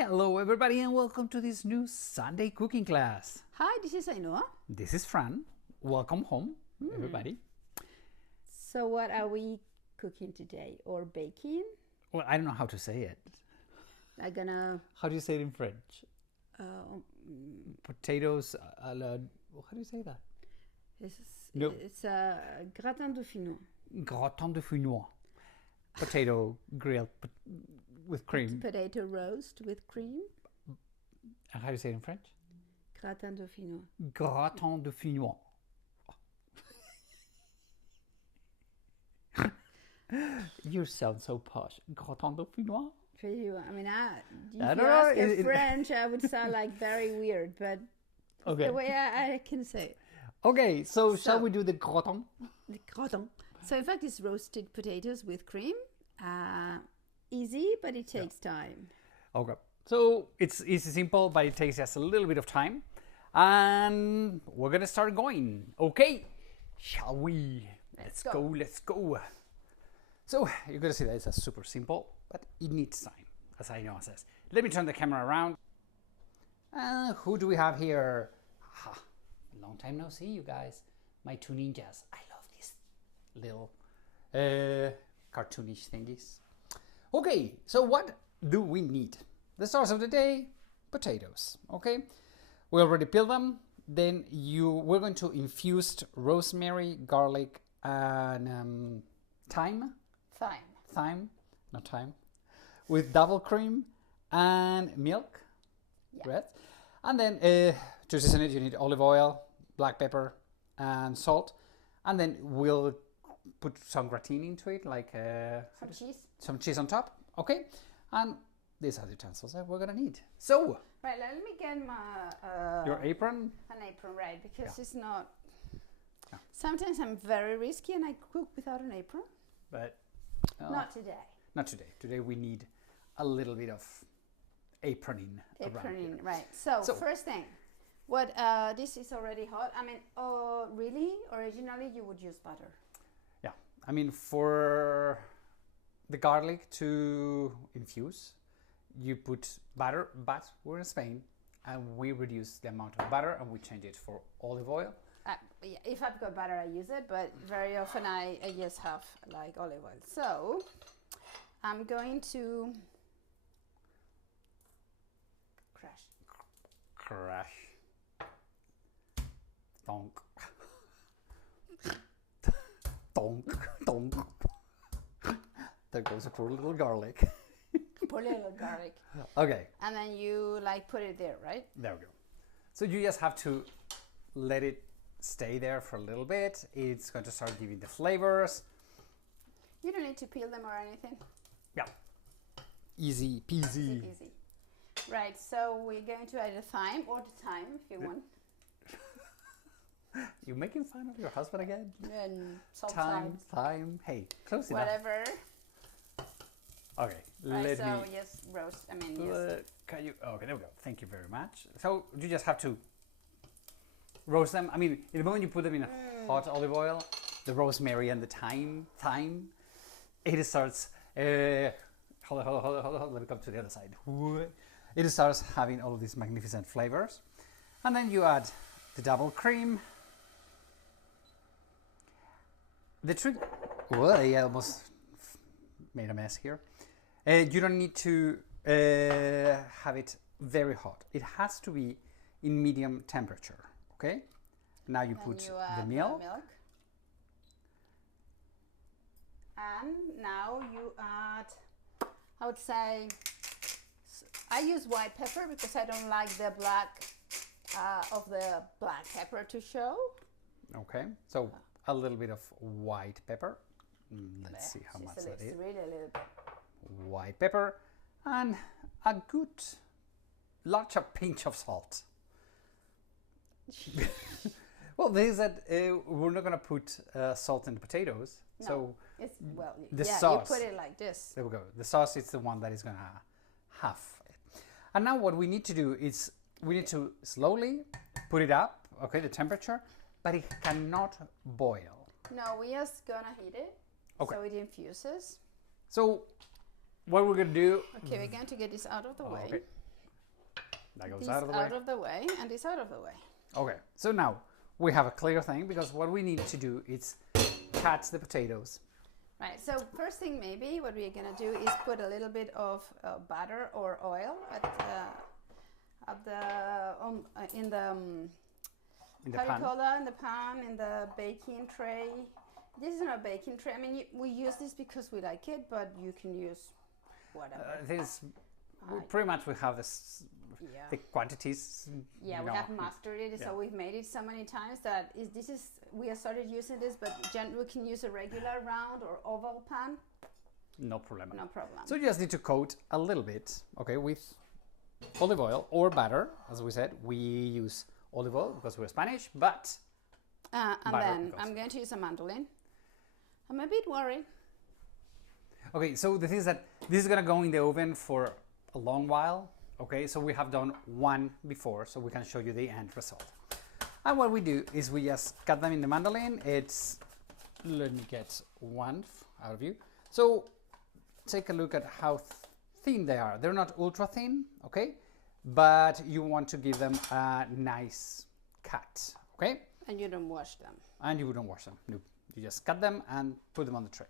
Hello everybody and welcome to this new Sunday cooking class. Hi, this is Ainhoa. This is Fran. Welcome home, everybody. So what are we cooking today or baking? Well, I don't know how to say it. I'm gonna... How do you say it in French? Potatoes a la... How do you say that? It's a gratin dauphinois. Gratin Dauphinois. Potato grilled with cream. Potato roast with cream. And how do you say it in French? Gratin dauphinois. Gratin Dauphinois. You sound so posh. Gratin Dauphinois? For you, I mean, if I you don't ask know. in French, I would sound like very weird, but Okay. the way I can say it. Okay, so shall we do the gratin? The gratin. So in fact, it's roasted potatoes with cream. Easy, but it takes time. Okay, so it's easy, simple, but it takes just a little bit of time. And we're gonna start going. Okay, shall we? Let's go. Let's go. So you're gonna see that it's super simple, but it needs time, as Ainhoa says. Let me turn the camera around. Who do we have here? Long time no see, you guys. My two ninjas. I love these little cartoonish thingies. Okay, so what do we need? The start of the day, potatoes. Okay, we already peeled them. Then we're going to infuse rosemary, garlic, and thyme. Thyme, not thyme. With double cream and milk. Yeah. Right? And then to season it, you need olive oil, black pepper, and salt. And then we'll put some gratin into it, like some cheese on top. Okay, and these are the utensils that we're gonna need. So right, let me get my your apron. An apron, right? Because Yeah. it's not. Yeah. Sometimes I'm very risky and I cook without an apron. But Not today. Not today. Today we need a little bit of around here. Right. So first thing, what this is already hot. I mean, really? Originally, you would use butter. Yeah, I mean for the garlic to infuse, you put butter. But we're in Spain, and we reduce the amount of butter and we change it for olive oil. Yeah, if I've got butter, I use it, but very often I just have like olive oil. So I'm going to crush. Donk. Donk. Donk. There goes a poor little garlic. Poor little garlic. Okay. And then you like put it there, right? There we go. So you just have to let it stay there for a little bit. It's going to start giving the flavors. You don't need to peel them or anything. Yeah. Easy peasy. Easy. Right, so we're going to add the thyme or the thyme if you want. You making fun of your husband again? And salt, thyme. Hey, close enough. whatever. Okay, Right, so yes, roast. I mean, yes. Can you? Okay, there we go. Thank you very much. So you just have to roast them. I mean, in the moment you put them in a hot olive oil, the rosemary and the thyme, it starts. Hold on. Let me come to the other side. It starts having all of these magnificent flavors, and then you add the double cream. The trick. Well, I almost made a mess here. You don't need to have it very hot. It has to be in medium temperature. Okay. Now you put the milk. And now you add, I would say, I use white pepper because I don't like the black black pepper to show. Okay, so a little bit of white pepper. Let's see how much that is. Really a little bit. White pepper and a good large pinch of salt. Well, this is that we're not going to put salt in the potatoes. No, so it's, well, the yeah, sauce, you put it like this. There we go. The sauce is the one that is going to have it. And now what we need to do is we need to slowly put it up, okay, the temperature, but it cannot boil. No, we're just going to heat it so it infuses. So what we're going to do... Okay, we're going to get this out of the way. Okay. That goes This out of the way. out of the way, and this out of the way. Okay, so now we have a clear thing, because what we need to do is cut the potatoes. Right, so first thing maybe what we're gonna do is put a little bit of butter or oil in the how do you call that, in the pan, in the baking tray. This is not a baking tray. I mean, we use this because we like it, but you can use whatever. Pretty much we have this, yeah. the quantities. Yeah, we have mastered it, so we've made it so many times that we have started using this, but we can use a regular round or oval pan. No problem. No problem. So you just need to coat a little bit, okay, with olive oil or butter. As we said, we use olive oil because we're Spanish, but and then I'm going to use a mandolin. I'm a bit worried. Okay, so the thing is that this is gonna go in the oven for a long while. Okay, so we have done one before, so we can show you the end result. And what we do is we just cut them in the mandolin. Let me get one out of you. So take a look at how thin they are. They're not ultra thin, okay, but you want to give them a nice cut, okay? And you don't wash them. And you don't wash them. No, you just cut them and put them on the tray.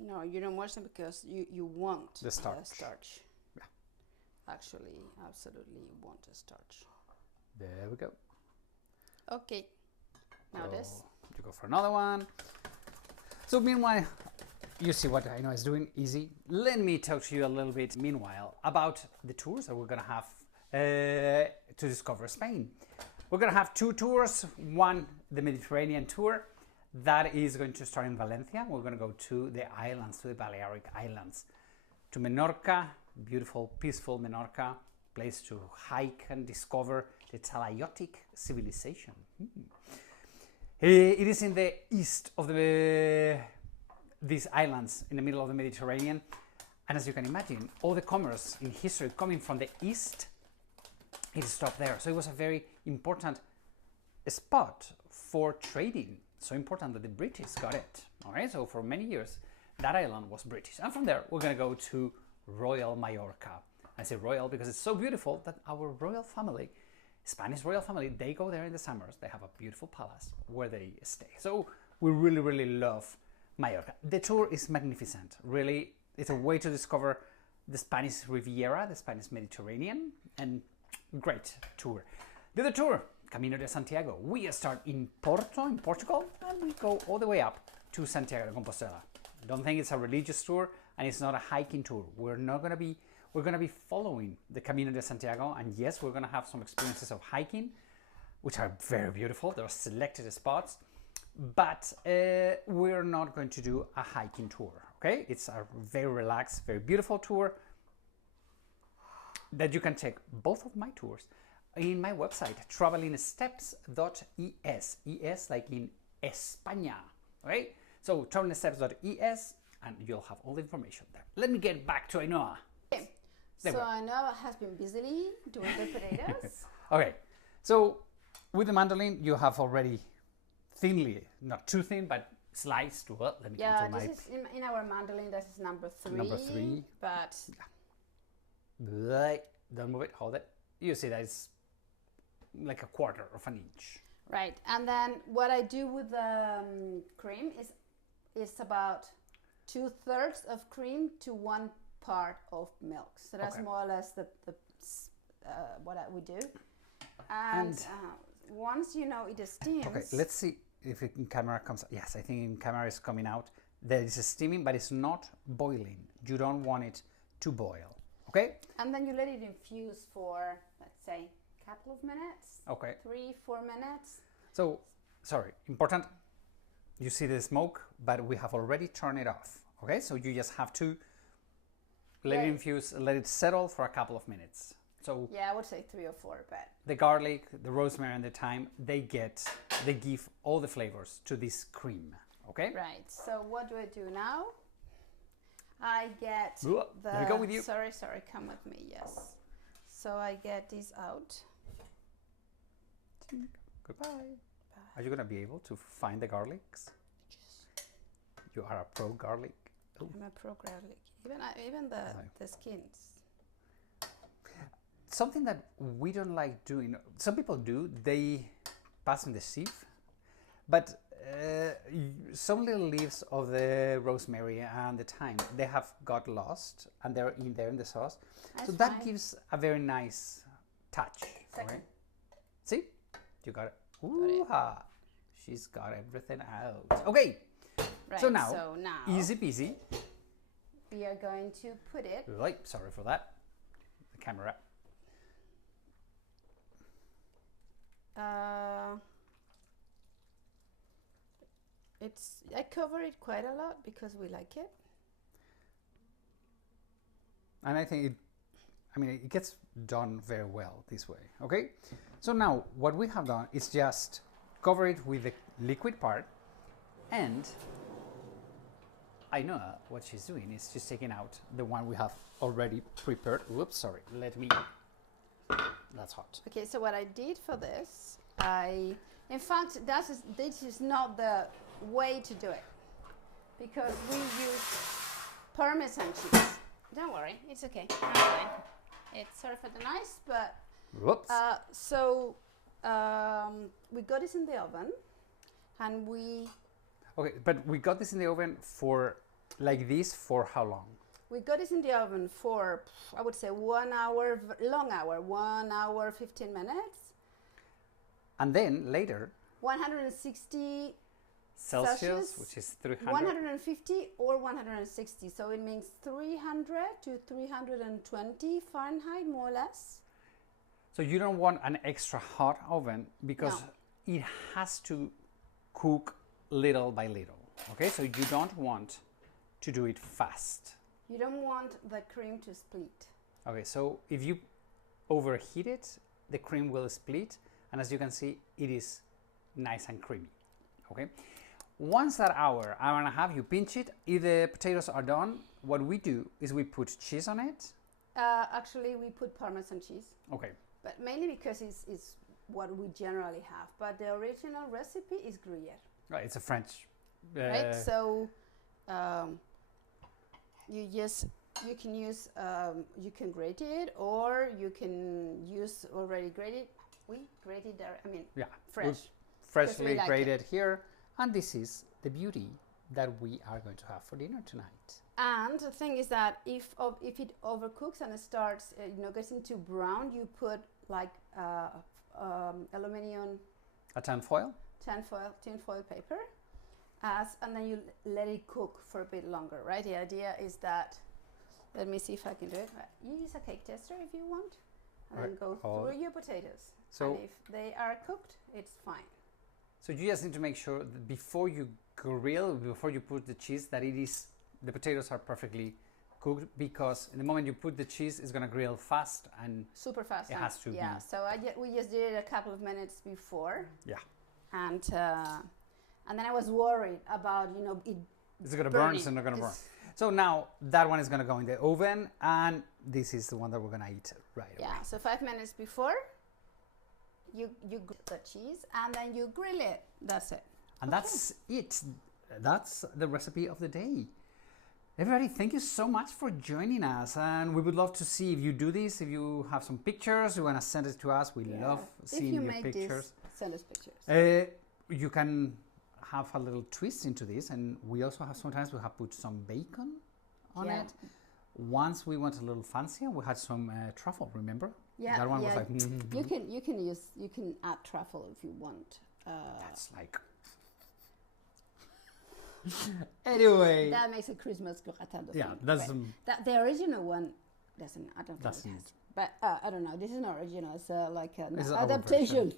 No, you don't wash them because you want the starch. Yeah. Actually, absolutely you want a starch. There we go. Okay. Now so this. You go for another one. So meanwhile, you see what I know is doing easy. Let me talk to you a little bit meanwhile about the tours that we're gonna have to discover Spain. We're gonna have two tours. One, the Mediterranean tour. That is going to start in Valencia. We're going to go to the islands, to the Balearic Islands, to Menorca, beautiful, peaceful Menorca, place to hike and discover the Talaiotic civilization. It is in the east of these islands, in the middle of the Mediterranean. And as you can imagine, all the commerce in history coming from the east, it stopped there. So it was a very important spot for trading. So important that the British got it. All right, so for many years, that island was British. And from there, we're gonna go to Royal Mallorca. I say royal because it's so beautiful that our royal family, Spanish royal family, they go there in the summers. They have a beautiful palace where they stay. So we really, really love Mallorca. The tour is magnificent. Really, it's a way to discover the Spanish Riviera, the Spanish Mediterranean, and great tour. The other tour, Camino de Santiago. We start in Porto, in Portugal, and we go all the way up to Santiago de Compostela. I don't think it's a religious tour, and it's not a hiking tour. We're gonna be following the Camino de Santiago, and yes, we're gonna have some experiences of hiking, which are very beautiful. There are selected spots, but we're not going to do a hiking tour. Okay, it's a very relaxed, very beautiful tour that you can check both of my tours in my website, travelingsteps.es, es like in España, okay? So travelingsteps.es, and you'll have all the information there. Let me get back to Ainhoa. Okay. So Ainhoa has been busily doing the potatoes. Okay, so with the mandolin, you have already thinly, not too thin, but sliced. Well, let me yeah, this is in our mandolin. This is number 3. Number 3. But don't move it. Hold it. You see that it's like a quarter of an inch. Right, and then what I do with the cream is about 2/3 of cream to 1 part of milk. So that's more or less what we do. And once you know it steams. Okay, let's see if it in camera comes. Yes, I think in camera is coming out. There is a steaming, but it's not boiling. You don't want it to boil. Okay. And then you let it infuse for, let's say, a couple of minutes. Okay. 3-4 minutes. So, sorry, important. You see the smoke, but we have already turned it off. Okay, so you just have to let it infuse, let it settle for a couple of minutes. So yeah, I would say 3 or 4, but the garlic, the rosemary, and the thyme, they give all the flavors to this cream. Okay. Right. So what do I do now? I get Let me go with you. Sorry, come with me. Yes. So I get this out. Goodbye. Bye. Are you gonna be able to find the garlics? You are a pro garlic. I'm a pro garlic. Even the skins. something that we don't like doing. Some people do. They pass in the sieve, but some little leaves of the rosemary and the thyme, they have got lost and they're in there in the sauce. That's so that fine. gives a very nice touch. Second. Right? See? You got it. Ooh-ha. She's got everything out. Okay. Right, So now, easy peasy. we are going to put it. Right, sorry for that. The camera. I cover it quite a lot because we like it. And I think it gets done very well this way. Okay. So now what we have done is just cover it with the liquid part, and I know what she's doing is she's taking out the one we have already prepared. Whoops, sorry. That's hot. Okay, so what I did for this, in fact, this is not the way to do it, because we use Parmesan cheese. Don't worry, it's okay. I'm fine. It's sorry for the noise, but Whoops. we got this in the oven, and Okay, but we got this in the oven for like this for how long? we got this in the oven for, I would say, 1 hour, long hour, 1 hour, 15 minutes. And then later, 160 Celsius, which is 300. 150 or 160, so it means 300 to 320 Fahrenheit, more or less. So you don't want an extra hot oven because it has to cook little by little. Okay, so you don't want to do it fast. You don't want the cream to split. Okay, so if you overheat it, the cream will split, and as you can see, it is nice and creamy. Okay, once that hour and a half, you pinch it. If the potatoes are done, what we do is we put cheese on it. Actually, we put Parmesan cheese. Okay. But mainly because it's what we generally have. But the original recipe is Gruyere. Right, it's a French. Right, so you can use you can grate it, or you can use already grated. We grated there. I mean, fresh. Freshly grated here, and this is the beauty that we are going to have for dinner tonight. And the thing is that if it overcooks and it starts, gets into brown, you put like aluminum. A tin foil Tinfoil paper, and then you let it cook for a bit longer, right? The idea is that, let me see if I can do it. You use a cake tester if you want, and then go through your potatoes. So and if they are cooked, it's fine. So you just need to make sure that before you grill, before you put the cheese, that the potatoes are perfectly cooked, because in the moment you put the cheese, it's going to grill fast and super fast. It has to be. Yeah. So we just did it a couple of minutes before. Yeah. And then I was worried about it. Is it going to burn? Is it not going to burn? So now that one is going to go in the oven, and this is the one that we're going to eat right away. Yeah. So 5 minutes before, you grill the cheese, and then you grill it. That's it. And that's it. That's the recipe of the day. Everybody, thank you so much for joining us, and we would love to see if you do this. If you have some pictures, you want to send it to us, we love seeing your pictures. Send us pictures. You can have a little twist into this, and we also have sometimes we have put some bacon on it. Once we went a little fancier, we had some truffle. Remember? Yeah, that one was like. You can add truffle if you want. That's like. Anyway. That makes a Christmas gratin dauphinois. Yeah, that's the original one doesn't. I don't know. But I don't know. This is not original. It's like an adaptation.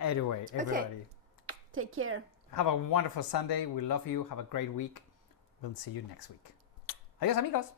Anyway, everybody. Okay. Take care. Have a wonderful Sunday. We love you. Have a great week. We'll see you next week. Adios, amigos.